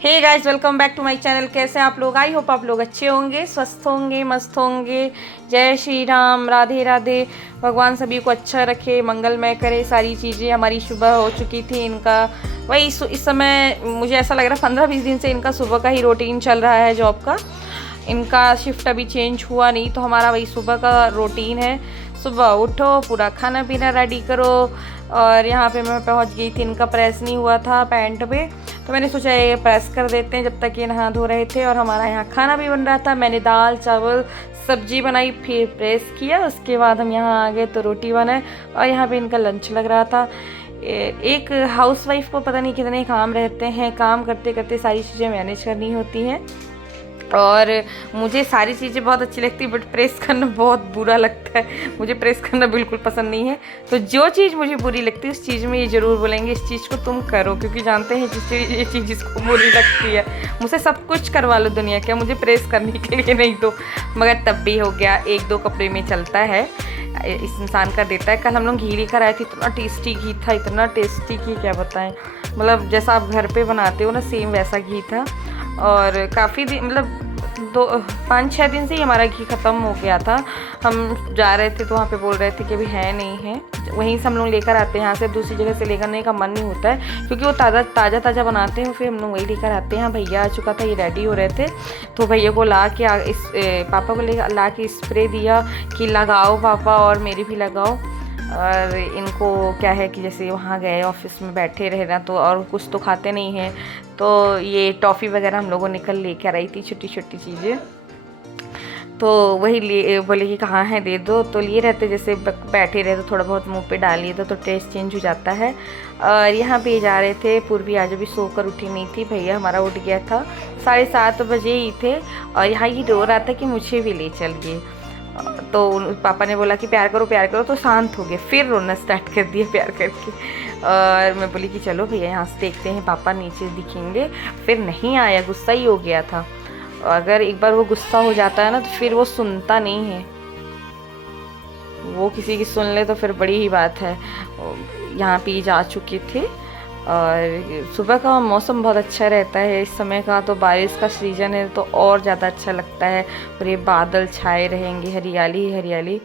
Hey guys, welcome back to my channel. कैसे हैं आप लोग? आई होप आप लोग अच्छे होंगे, स्वस्थ होंगे, मस्त होंगे। जय श्री राम, राधे राधे। भगवान सभी को अच्छा रखे, मंगलमय करे सारी चीज़ें। हमारी सुबह हो चुकी थी, इनका वही इस समय मुझे ऐसा लग रहा है 15-20 दिन से इनका सुबह का ही रूटीन चल रहा है जॉब का। इनका शिफ्ट अभी चेंज हुआ नहीं, तो हमारा वही सुबह का रूटीन है। सुबह उठो, पूरा खाना पीना रेडी करो। और यहाँ पे मैं पहुँच गई थी, इनका प्रेस नहीं हुआ था पैंट पे, तो मैंने सोचा ये प्रेस कर देते हैं जब तक ये नहा धो रहे थे। और हमारा यहाँ खाना भी बन रहा था। मैंने दाल चावल सब्जी बनाई, फिर प्रेस किया। उसके बाद हम यहाँ आ गए तो रोटी बनाए, और यहाँ पे इनका लंच लग रहा था। एक हाउसवाइफ को पता नहीं कितने काम रहते हैं, काम करते करते सारी चीज़ें मैनेज करनी होती हैं। और मुझे सारी चीज़ें बहुत अच्छी लगती है, बट प्रेस करना बहुत बुरा लगता है। मुझे प्रेस करना बिल्कुल पसंद नहीं है। तो जो चीज़ मुझे बुरी लगती है उस चीज़ में ये ज़रूर बोलेंगे इस चीज़ को तुम करो, क्योंकि जानते हैं ये चीज़ जिसको बुरी लगती है। मुझसे सब कुछ करवा लो दुनिया के, मुझे प्रेस करने के लिए नहीं दो। मगर तब भी हो गया, 1-2 कपड़े में चलता है, इस इंसान का देता है। कल हम लोग घी लेकर आए थे, इतना टेस्टी घी था, इतना टेस्टी घी क्या बताएं। मतलब जैसा आप घर पे बनाते हो ना, सेम वैसा घी था। और काफ़ी दिन, मतलब 5-6 दिन से ही हमारा घी ख़त्म हो गया था। हम जा रहे थे तो वहाँ पे बोल रहे थे कि अभी है नहीं है। वहीं से हम लोग लेकर आते हैं, यहाँ से दूसरी जगह से लेकर आने का मन नहीं होता है, क्योंकि वो ताज़ा बनाते हैं, फिर हम लोग वही लेकर आते हैं। भैया आ चुका था, ये रेडी हो रहे थे, तो भैया को ला के पापा को ला के स्प्रे दिया कि लगाओ पापा, और मेरी भी लगाओ। और इनको क्या है कि जैसे वहाँ गए ऑफिस में बैठे रहे ना, तो और कुछ तो खाते नहीं हैं, तो ये टॉफ़ी वगैरह हम लोगों ने कल लेकर आई थी, छोटी छोटी चीज़ें। तो वही बोले कि कहाँ है दे दो, तो लिए रहते, जैसे बैठे रहे तो थोड़ा बहुत मुंह पे डालिए तो टेस्ट चेंज हो जाता है। और यहाँ पे जा रहे थे, पूर्वी आज भी सोकर उठी नहीं थी, भैया हमारा उठ गया था, 7:30 बजे ही थे। और यहाँ ये रो रहा था कि मुझे भी ले चलिए, तो पापा ने बोला कि प्यार करो, तो शांत हो गए, फिर रोना स्टार्ट कर दिया प्यार करके। और मैं बोली कि चलो भैया यहाँ से देखते हैं, पापा नीचे दिखेंगे। फिर नहीं आया, गुस्सा ही हो गया था। अगर एक बार वो गुस्सा हो जाता है ना, तो फिर वो सुनता नहीं है। वो किसी की सुन ले तो फिर बड़ी ही बात है। यहाँ पे जा चुके थे, और सुबह का मौसम बहुत अच्छा रहता है इस समय का, तो बारिश का सीज़न है तो और ज़्यादा अच्छा लगता है। और ये बादल छाए रहेंगे, हरियाली ही हरियाली,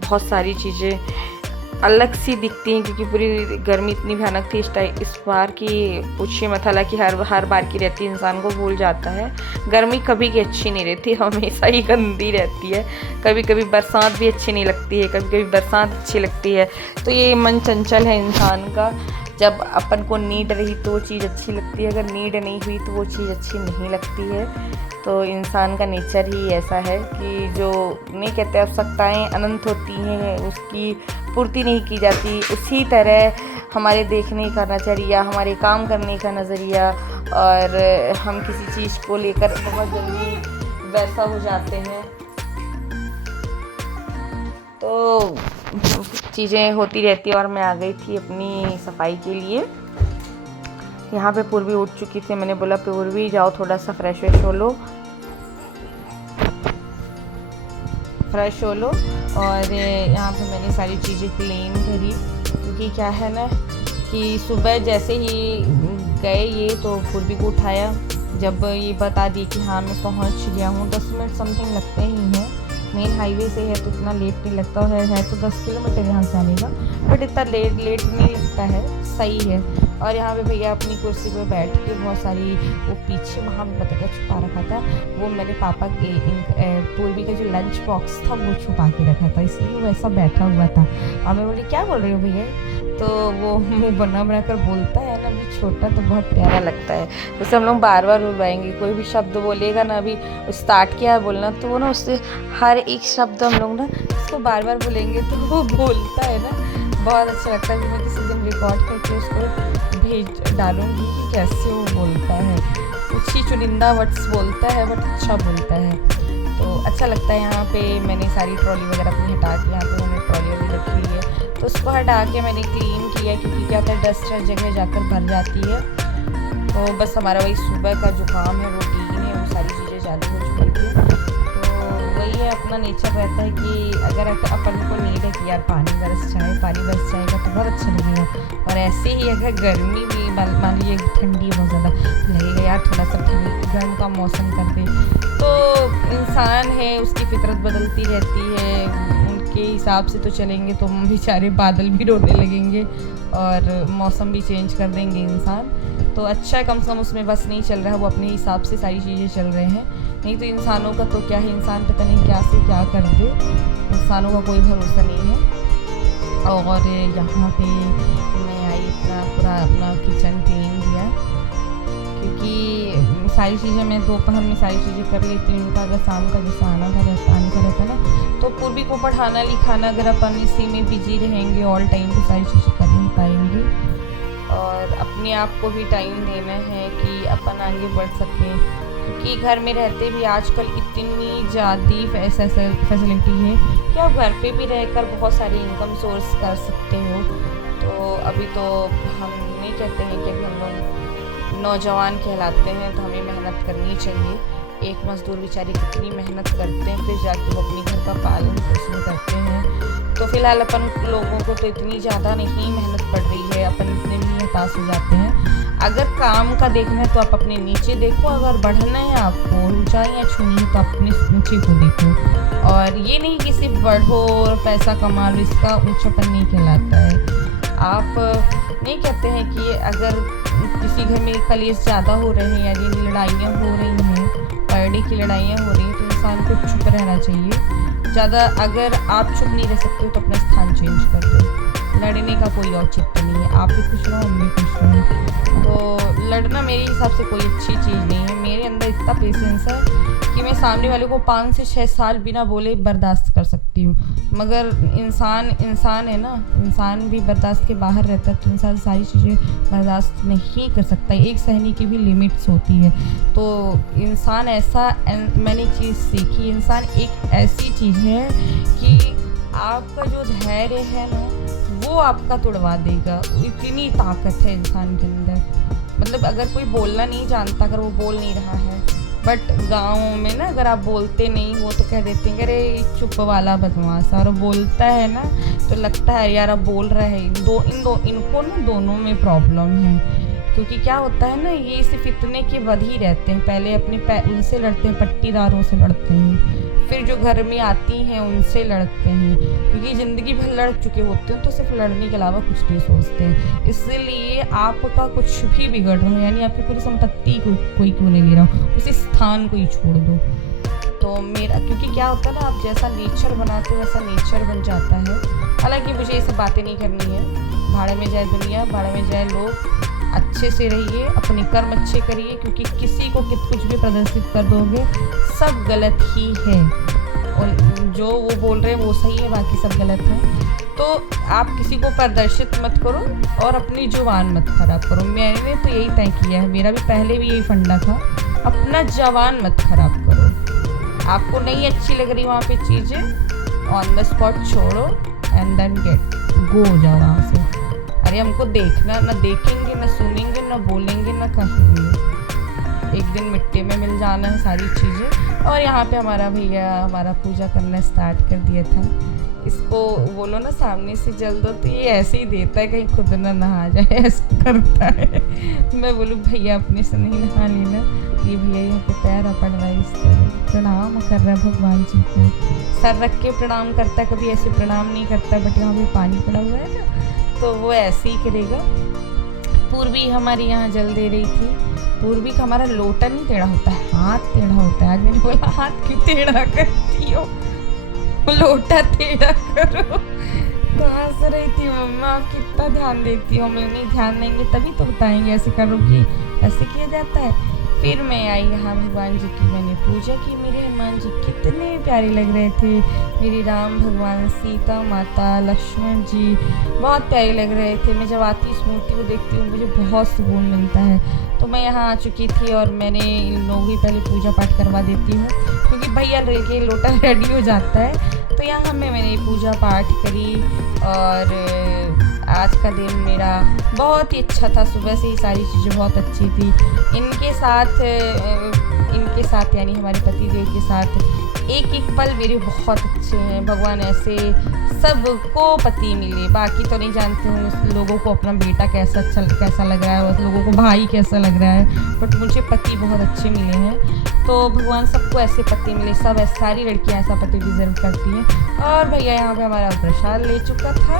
बहुत सारी चीज़ें अलग सी दिखती हैं, क्योंकि पूरी गर्मी इतनी भयानक थी इस बार की पूछिए मत। हालांकि हर बार की रहती है, इंसान को भूल जाता है। गर्मी कभी की अच्छी नहीं रहती, हमेशा ही गंदी रहती है। कभी कभी बरसात भी अच्छी नहीं लगती है, कभी कभी बरसात अच्छी लगती है। तो ये मन चंचल है इंसान का। जब अपन को नीड रही तो वो चीज़ अच्छी लगती है, अगर नीड नहीं हुई तो वो चीज़ अच्छी नहीं लगती है। तो इंसान का नेचर ही ऐसा है कि जो नहीं कहते आवश्यकताएँ अनंत होती हैं, उसकी पूर्ति नहीं की जाती। उसी तरह हमारे देखने का नज़रिया, हमारे काम करने का नज़रिया, और हम किसी चीज़ को लेकर बहुत जल्दी वैसा हो जाते हैं। तो चीज़ें होती रहती है। और मैं आ गई थी अपनी सफाई के लिए। यहाँ पे पूर्वी उठ चुकी थी, मैंने बोला पूर्वी जाओ थोड़ा सा फ्रेश हो लो। और यहाँ पे मैंने सारी चीज़ें क्लीन करी, क्योंकि क्या है ना कि सुबह जैसे ही गए ये, तो पूर्वी को उठाया। जब ये बता दिए कि हाँ मैं पहुँच गया हूँ, 10 मिनट समथिंग लगते ही हैं। मेन हाईवे से है तो इतना लेट नहीं लगता है तो 10 किलोमीटर यहाँ से आने का, बट इतना लेट नहीं लगता है, सही है। और यहाँ पे भैया अपनी कुर्सी पे बैठ के बहुत सारी, वो पीछे वहाँ पे पता क्या छुपा रखा था, वो मेरे पापा के पूर्वी का जो लंच बॉक्स था वो छुपा के रखा था, इसलिए वो ऐसा बैठा हुआ था। और मैं बोली क्या बोल रही हो भैया, तो वो मुँह बना कर बोलता है ना, अभी छोटा तो बहुत प्यारा लगता है। जैसे हम लोग बार बुलवाएंगे, कोई भी शब्द बोलेगा ना, अभी स्टार्ट किया है बोलना, तो वो ना उससे हर एक शब्द हम लोग ना उसको बार बोलेंगे तो वो बोलता है ना, बहुत अच्छा लगता है। कि मैं किसी दिन रिकॉर्ड करके उसको भेज डालूंगी कि कैसे वो बोलता है। कुछ ही चुनिंदा वर्ड्स बोलता है, बट अच्छा बोलता है, तो अच्छा लगता है। यहाँ पे मैंने सारी ट्रॉली वगैरह अपनी हटा के, यहाँ पे मैंने ट्रॉली अभी रखी हुई है, तो उसको हटा के मैंने क्लीन किया, क्योंकि क्या होता है डस्ट हर जगह जाकर भर जाती है। तो बस हमारा वही सुबह का जो काम है, रूटीन है, वो सारी चीज़ें ज़्यादा हो चुकी थी। तो वही है, अपना नेचर रहता है कि अगर अपन को नीड है कि यार पानी बरस जाएगा तो बहुत अच्छा लगेगा। और ऐसे ही अगर गर्मी भी मान लीजिए ठंडी बहुत ज़्यादा, लगेगा यार गर्म का मौसम कर दे। तो इंसान है, उसकी फितरत बदलती रहती है, उनके हिसाब से तो चलेंगे तो बेचारे बादल भी रोने लगेंगे और मौसम भी चेंज कर देंगे इंसान। तो अच्छा है कम से कम उसमें बस नहीं चल रहा है, वो अपने हिसाब से सारी चीज़ें चल रहे हैं। नहीं तो इंसानों का तो क्या है, इंसान पता नहीं क्या से क्या कर दे, इंसानों का कोई भरोसा नहीं है। और यहाँ पे मैं आई अपना पूरा अपना किचन क्लीन किया, क्योंकि सारी चीज़ें मैं दोपहर में सारी चीज़ें कर लेती हूँ। उनका अगर शाम का जैसा आने का रहता है ना, तो पूर्वी को पढ़ाना लिखाना, अगर अपन इसी में बिजी रहेंगे ऑल टाइम तो सारी चीज़ें कर नहीं पाएंगे। और अपने आप को भी टाइम देना है कि अपन आगे बढ़ सकें, क्योंकि घर में रहते भी आजकल इतनी ज़्यादा फैसिलिटी है कि आप घर पे भी रहकर बहुत सारी इनकम सोर्स कर सकते हो। तो अभी तो हम नहीं कहते हैं कि अभी हम लोग नौजवान कहलाते हैं तो हमें मेहनत करनी चाहिए। एक मज़दूर बेचारे कितनी मेहनत करते हैं, फिर जाके वो अपने घर का पालन पोषण करते हैं। तो फ़िलहाल अपन लोगों को तो इतनी ज़्यादा नहीं मेहनत पड़ रही है, अपन इतने भी हताश हो जाते हैं। अगर काम का देखना है तो आप अपने नीचे देखो, अगर बढ़ना है आपको ऊंचाइयाँ छूनी है तो अपने ऊँचे को देखो। और ये नहीं कि सिर्फ बढ़ो और पैसा कमा लो, इसका ऊंचापन नहीं कहलाता है। आप नहीं कहते हैं कि अगर किसी घर में कलेश ज़्यादा हो रहे हैं यानी लड़ाइयाँ हो रही हैं, पर डे की लड़ाइयाँ हो रही हैं, तो इंसान को चुप रहना चाहिए। ज़्यादा अगर आप चुप नहीं रह सकते हो तो अपना स्थान चेंज कर दो। लड़ने का कोई औचित्य नहीं है, आप भी खुश रहो हम भी खुश रहें। तो लड़ना मेरे हिसाब से कोई अच्छी चीज़ नहीं है। मेरे अंदर इतना पेशेंस है कि मैं सामने वाले को 5 से 6 साल बिना बोले बर्दाश्त कर सकती हूँ। मगर इंसान है ना, इंसान भी बर्दाश्त के बाहर रहता है, तो इंसान सारी चीज़ें बर्दाश्त नहीं कर सकता। एक सहने की भी लिमिट्स होती है। तो इंसान ऐसा, मैंने एक चीज़ सीखी, इंसान एक ऐसी चीज़ है कि आपका जो धैर्य है ना वो आपका तोड़वा देगा। इतनी ताकत है इंसान के अंदर। मतलब अगर कोई बोलना नहीं जानता, अगर वो बोल नहीं रहा है, बट गाँव में ना अगर आप बोलते नहीं हो तो कह देते हैं अरे चुप वाला बदमाश, और बोलता है ना तो लगता है यार अब बोल रहा है। इनको ना दोनों में प्रॉब्लम है, क्योंकि क्या होता है ना, ये सिर्फ इतने के बद ही रहते हैं। पहले अपने उनसे लड़ते हैं, पट्टीदारों से लड़ते हैं, फिर जो घर में आती हैं उनसे लड़ते हैं, क्योंकि ज़िंदगी भर लड़ चुके होते हैं तो सिर्फ लड़ने के अलावा कुछ नहीं सोचते हैं। इसलिए आपका कुछ भी बिगड़ रहा हो, यानी आपकी पूरी संपत्ति कोई क्यों नहीं ले रहा हो, उस स्थान को ही छोड़ दो। तो मेरा, क्योंकि क्या होता है ना, आप जैसा नेचर बनाते हो वैसा नेचर बन जाता है। हालांकि मुझे ये सब बातें नहीं करनी है। भाड़े में जाए दुनिया, भाड़े में जाए लोग, अच्छे से रहिए, अपने कर्म अच्छे करिए, क्योंकि किसी को कुछ भी प्रदर्शित कर दोगे सब गलत ही है, और जो वो बोल रहे हैं वो सही है, बाकी सब गलत है। तो आप किसी को प्रदर्शित मत करो और अपनी जुबान मत खराब करो। मैंने तो यही तय किया है, मेरा भी पहले भी यही फंडा था, अपना जबान मत खराब करो। आपको नहीं अच्छी लग रही वहाँ पे चीज़ें, ऑन द स्पॉट छोड़ो एंड देन गो जाओ वहाँ से। अरे हमको देखना, ना देखेंगे ना सुनेंगे ना बोलेंगे ना कहेंगे, एक दिन मिट्टी में मिल जाना है सारी चीज़ें। और यहाँ पे हमारा भैया हमारा पूजा करना स्टार्ट कर दिया था। इसको बोलो ना सामने से जल दो तो ये ऐसे ही देता है, कहीं खुद ना नहा जाए, ऐसा करता है। मैं बोलूँ भैया अपने से नहीं नहा लेना, ये भैया यहाँ पे पैर पड़ रहा है, इस तरह प्रणाम कर रहा है भगवान जी को, सर रख के प्रणाम करता है, कभी ऐसे प्रणाम नहीं करता। बट यहाँ पे पानी पड़ा हुआ है ना तो वो ऐसे ही करेगा। पूर्वी हमारी यहाँ जल दे रही थी। पूर्वी का हमारा लोटा नहीं टेढ़ा होता है, हाथ टेढ़ा होता है। आज मैंने बोला हाथ क्यों टेढ़ा करती हो, लोटा टेढ़ा करो। तो हंस रही थी मम्मा, आप कितना ध्यान देती हो। हम लोग नहीं ध्यान देंगे तभी तो बताएंगे ऐसे करोगी, ऐसे किया जाता है। फिर मैं आई यहाँ भगवान जी की, मैंने पूजा की। मेरे हनुमान जी कितने प्यारे लग रहे थे, मेरी राम भगवान, सीता माता, लक्ष्मण जी बहुत प्यारे लग रहे थे। मैं जब आती इस मूर्ति को देखती हूँ मुझे बहुत सुकून मिलता है। तो मैं यहाँ आ चुकी थी और मैंने इन लोगों की पहले पूजा पाठ करवा देती हूँ, क्योंकि भैया लेके लोटा रेडी हो जाता है। तो यहाँ मैंने पूजा पाठ करी और आज का दिन मेरा बहुत ही अच्छा था। सुबह से ही सारी चीज़ें बहुत अच्छी थी। इनके साथ इनके साथ यानी हमारे पति देव के साथ एक एक पल मेरे बहुत अच्छे हैं। भगवान ऐसे सबको पति मिले। बाकी तो नहीं जानती हूँ लोगों को अपना बेटा कैसा लग रहा है और लोगों को भाई कैसा लग रहा है, बट मुझे पति बहुत अच्छे मिले हैं। तो भगवान सबको ऐसे पति मिले, सारी लड़कियाँ ऐसा पति डिजर्व करती हैं। और भैया यहाँ पे हमारा प्रसाद ले चुका था।